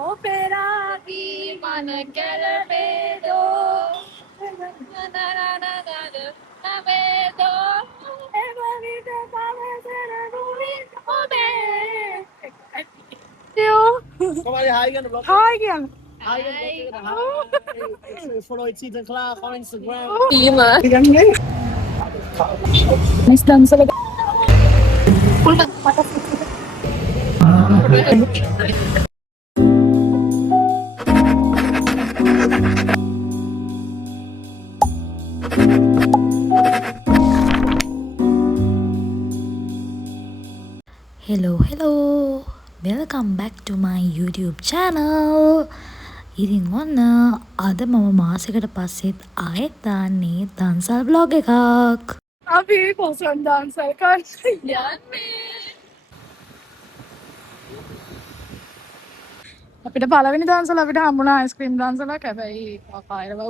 ඔපෙරාගී මන කැලපේදෝ නවේදෝ එවවිට පවසර දුරින් ඔබේ Somebody hi again. Hi again. Hi again. Follow Ethan Clark on Instagram. Miss Dansala. Hello, welcome back to my YouTube channel. ඉතින් ඔන්න අද මම මාසෙකට පස්සෙත් ආයෙත් දාන්නේ දන්සල් vlog එකක්. අපි කොසන් දන්සල් කරන්න යන්නේ. අපිට පළවෙනි දන්සල අපිට හම්බුණා අයිස්ක්‍රීම් දන්සලක්. හැබැයි පායරව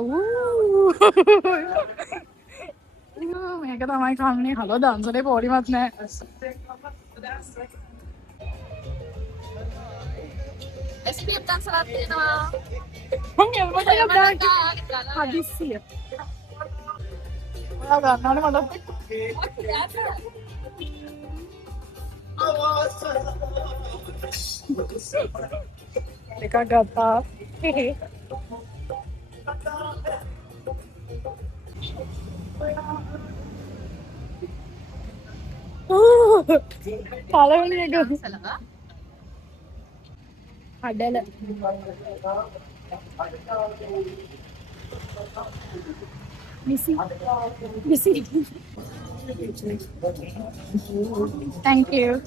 මේක තමයි කන්නේ. හලෝ දන්සලේ පොඩිමත් නෑ. SPF දන්සලක් තියෙනවා. මම එල්මටක් දාන්න හදිස්සිය. ඔයා ගන්නවනේ මට. එකක් ගත්තා. පළවෙනි එක අඩල Missy. Thank you.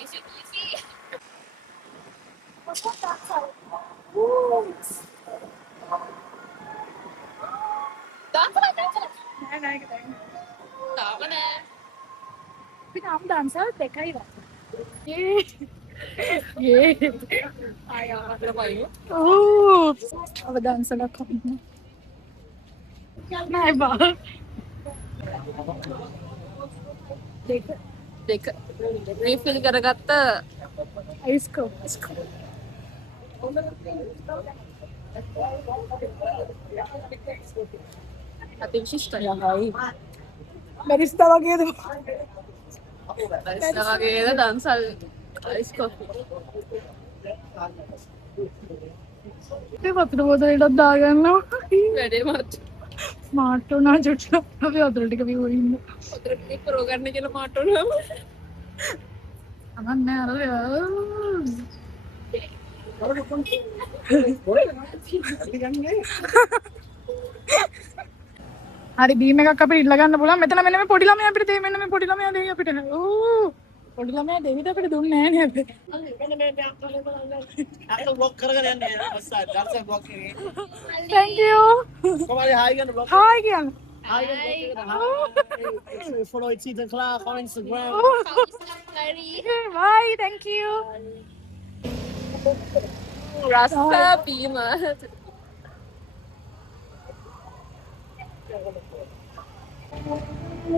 Easy, easy. දන්සලක් තාමනේ. අපි තාම දන්සල් දෙකයි වත්. अब दंसल දෙක රීෆිල් කරගත්ත इसको අති විශිෂ්ටයි. मेरिस्ता वगैरह වගේද දන්සල් අයිස් කොෆි. වතුර බෝතලෙටත් දාගන්නවා. වැඩේ මත් ස්මාර්ට් වුණා චුට්ටක්. අපි වතුර ටික බිව්වා ඉන්න. වතුර ටික පුරව ගන්න කියලා මාට උනම. අනන්නේ අර හරි බීම් එකක් අපිට ඉල්ල ගන්න පුළුවන්. මෙතන මෙන්න මේ පොඩි ළමයා අපිට දෙයි. මෙන්න මේ පොඩි ළමයා දෙයි අපිට. පොඩි ළමයා දෙවිද අපිට දුන්නේ නැහැ නේ අපිට. After vlog කරගෙන යන්නේ අස්සත් දන්සල් vlog එකේ. Thank you. Somebody hi again. Hi again. Hi again. Follow Ethan Clark on Instagram. Bye. Thank you. රස්සා බීම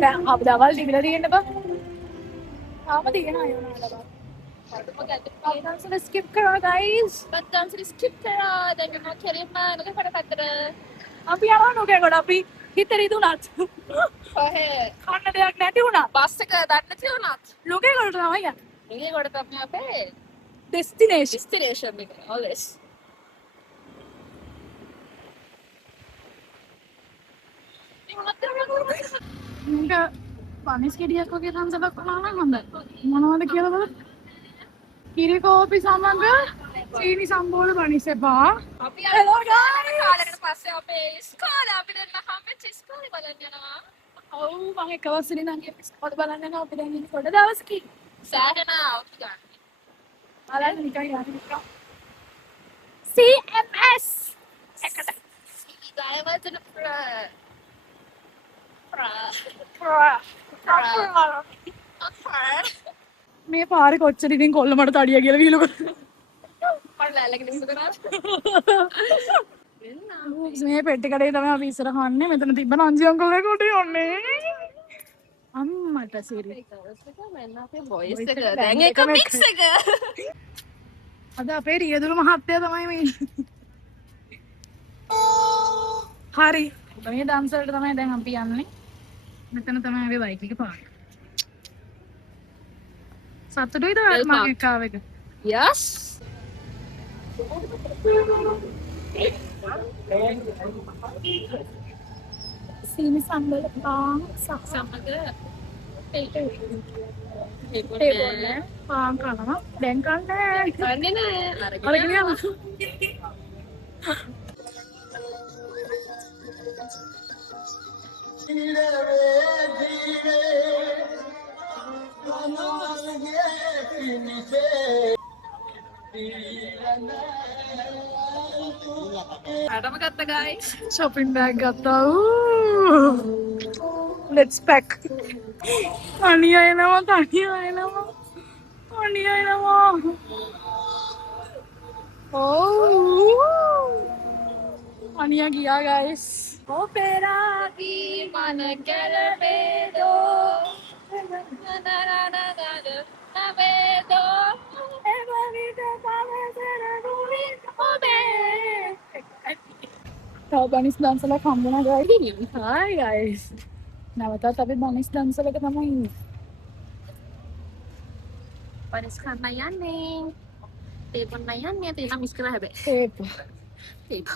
දැන් අපි දවල් තිබිලා තියෙන්න බා. තාම තියෙනවා යනවා. දන්සල skip කරා guys. දන්සල් ස්කිප් කරා. දැන් මම කෙලින්ම නේද පටපතර. අපි යනවා නෝකේ කොට අපි හිතේ ඉදුණත්. කොහේ කන්න දෙයක් නැති වුණා. බස් එක දන්න තියුණත් ලෝකේ කොට තමයි යන්නේ. ඉන්නේ කොට තමයි අපේ destination. destination එක always. මේක පනිස් ගෙඩියක් වගේ දන්සලක් වුණා නම් හොඳයි. මොනවද කියලා බලන්න. කිරි කෝපි සමග සීනි සම්බෝල පනිස් එපා. අපි hello guys කාලයකට පස්සේ අපේ ඉස්කෝලේ අපි දෙන්න හම්බෙච්ච ඉස්කෝලේ බලන්න යනවා. ඔව් මම එකවස් ඉඳන් ඉස්කෝලේ බලන්න යනවා. අපි දැන් ඉන්නේ පොඩ දවසකින්. සෑහෙන අවුත් ගන්න. බලන්න නිකන් යන්නේ. CMS එකට ගායවචන මේ පාරේ කොච්චර ඉතින් කොල්ල මට තඩිය කියලා විහිළු කරා. මට ලෑල්ලගෙන ඉස්සු කරා. මේ පෙට්ටි කඩේ තමයි අපි ඉස්සර කන්නේ. මෙතන තිබ්බ නංජි අංකල්ගේ කොට යන්නේ. අම්මට සිරි. බොයිස් එක දැන් එක මික්ස් එක. අද අපේ රියදුරු මහත්තයා තමයි මේ. හරි. මේ ඩාන්ස් වලට තමයි දැන් අපි යන්නේ. මෙතන තමයි අපි බයික් එක පාර්ක්. සතුටුයිද මගේ කාව එක? Yes. සීනි සම්බල පාන් සමග තේබෝල පාන් කනවා. දැන් කන්නේ. කන්නේ නෑ. අරගෙන යමු. අරම ගත්ත guys. shopping bag ගත්තා. let's pack. අනියා එනවා. අනියා ගියා guys. ඔපෙරාගි මන කැලබේදෝ නනනනනනනබේදෝ එවවිද පවසර දුවින් ඔබේ. තව බනිස් දන්සලක් හම්බුණා guys. hi guys. නැවතත් අපි බනිස් දන්සලක තමයි ඉන්නේ. පරිස් කන්න යන්නේ. තේපොන්න යන්නේ. තේ නම් මිස් කරා හැබැයි. ඒක. තේප.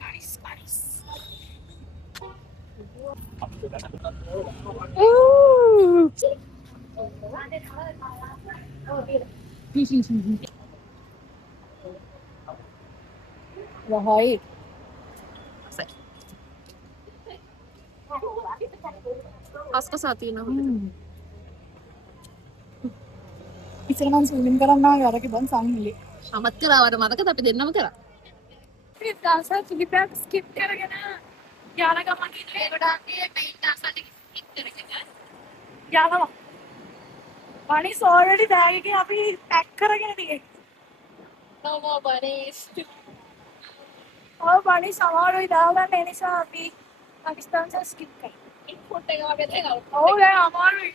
බනිස්. Wahai. කස්කසා තියෙනවා. ඉතින් මම ස්විමින් කරන්න ආවේ අර කිව්වන් සංහිලේ. අමත් කරාවට මතකද අපි දෙන්නම කරා. මේ දාසා පිළිපැක් ස්කිප් කරගෙන යාලා ගමන් ඉන්නේ. ගොඩාක් මේ දාසට ස්කිප් කරගෙන. යාලා. බනිස් already bag එකේ අපි පැක් කරගෙන තියෙන්නේ. No more bunnies. ඔය බනිස් සමහරවිට දාගන්න ඒ නිසා අපි පාකිස්තාන් ස ස්කිප් කරා. ඉන්පුට් එක වගේ දෙයක්. ඔව් දැන් අමාරුයි.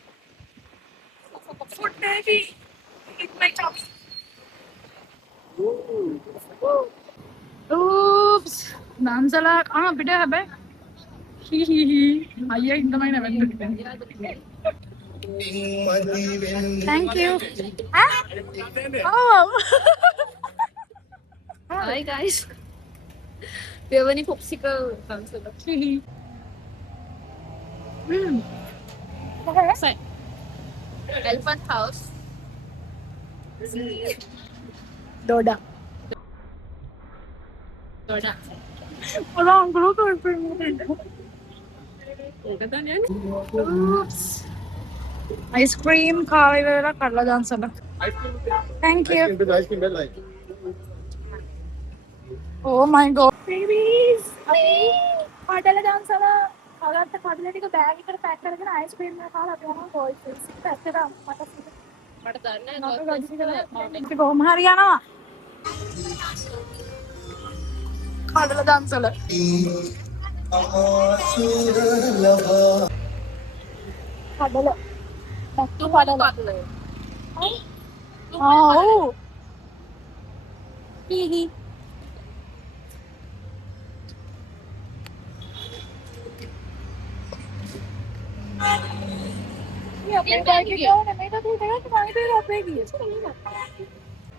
food baby. Eat my chops. Oops. Nansala අපිට හැබැයි අයියා ඉන්නමයි නැවෙන්නේ. Thank you. Oh. Hi guys. දෙවනි popsicle දන්සල. Okay. Elephant house. Doda. Doda. Wala ang gulo to. Oops. Ice cream කාවේ වෙලා කඩලා දාන්සලා. Thank you. Oh my god. Babies. කඩලා දාන්සලා. කලන්ත කඩලා ටික බෑග් එකට පැක් කරගෙන ice cream එක කාලා අපි යනවා boys එක පැත්තට මට දන්නේ නැහැ. කොහොම හරි යනවා. කඩලා දාන්සලා. කඩලා. පැත්තු කඩලා. Oh. Hihi.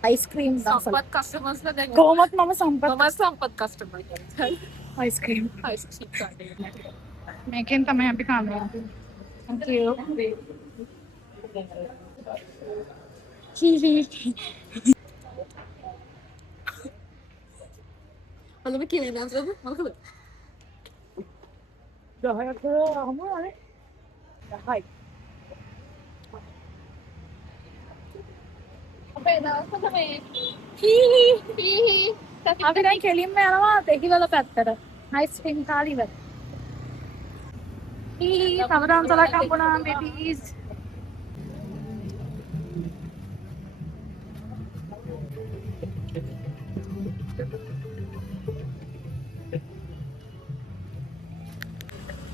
ice cream සම්පත් customers ලා දැන් කොහොමත් මම සම්පත් මම සම්පත් customer කෙනෙක්. ice cream ice cream කාඩේ. මේකෙන් තමයි අපි කන්නේ. thank you. අලුම කියන්නේ නැද්ද? මොකද? 10ක් හමුවනේ. 10යි. අපේ දවස් තමයි. හීහි. අපි දැන් කෙලින්ම යනවා දෙහිවල පැත්තට. ice cream කාලි ඉවර. හීහි සමරන්සලක් හම්බුණා babies.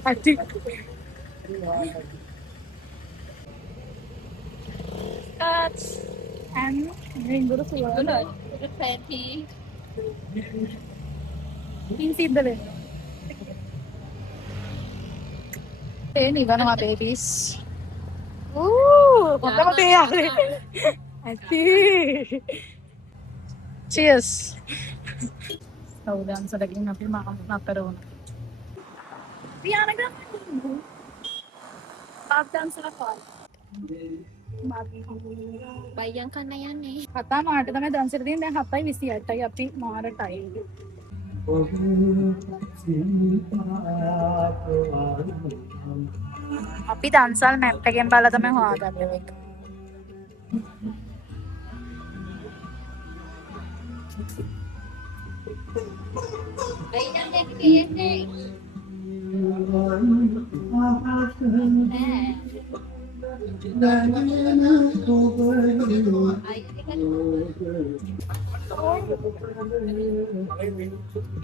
ඇති and රිංගුරු සුවඳ Petty. පින් සිද්ධ වෙනවා තේ නිවනවා බේබීස් හොඳම තේ ආවේ ඇති cheers සෞදාන්සලකින් අපි නතර වුණා පියානගම් පාප්දාන්සල පාල් Bayangkan na yan eh. කතා මාට තමයි දන්සර තියෙන දැන් 7:28යි අපි මාර ටයිම් අපි දන්සල් මැප් එකෙන් බලලා තමයි හොයාගන්නේ මේක Bayang yan yan eh.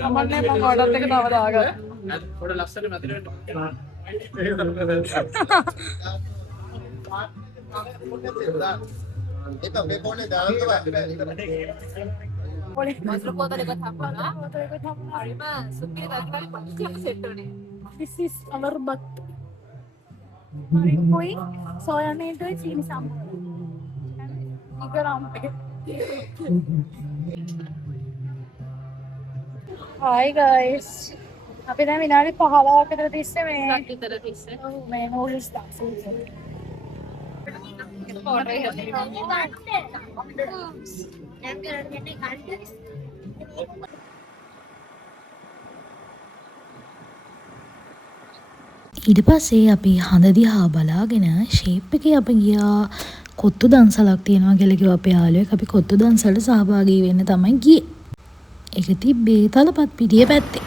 අමන්නේ මම ඔඩර් එක තව දාගන්න थोड़ा लස්සන මැදින් Ito, may bonnet daw. Ito ba? Masuk kota dekat apa lah? Arima, supir dan kali pasti setu nih. this is our butt कोई सोया नहीं तो चीनी सांभर इधर आम पे हाय गाइस අපි දැන් විනාඩි 15ක් විතර තිස්සේ මේ Kita dah bisa. මේ හෝල්ස් දාසෙ ඊට පස්සේ අපි හඳ දිහා බලාගෙන ෂේප් එකේ අපි ගියා කොත්තු දන්සලක් තියෙනවා කියලා කිව්වා අපේ යාළුවෙක්. අපි කොත්තු දන්සලට සහභාගී වෙන්න තමයි ගියේ. ඒක තිබ්බේ තලපත් පිටිය පැත්තේ.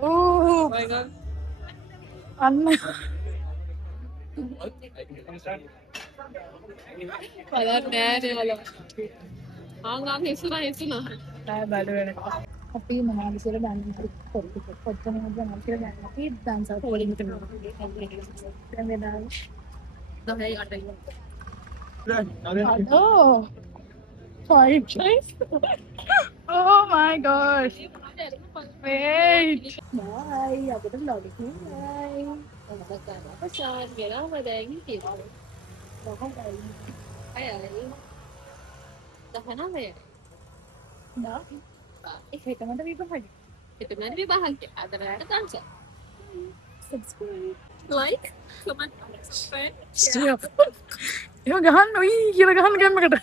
ඕ අන්න Padahal nere wala. Ang hisuna. නෑ බඩ වෙන අපි මොනවද කියලා දන්නේ නැහැ කොච්චර මොනවද කියලා දන්නේ අපි දන්සල් පොලින් කරනවා දැන් මේ දාන්නේ Dahil ada. Oh, five times. Oh my gosh. Wait. Bye. Aku tuh lagi. Bye. Pesan, biar apa dah ini gitu. Bahkan kali. Ayah, dah apa ya? Dah. Kita mana bisa lagi. Itu nanti bahagia. Ada dansa. Subscribe. Like, comment, subscribe. Siap. Yo gahan, oi, kira gahan kan mereka.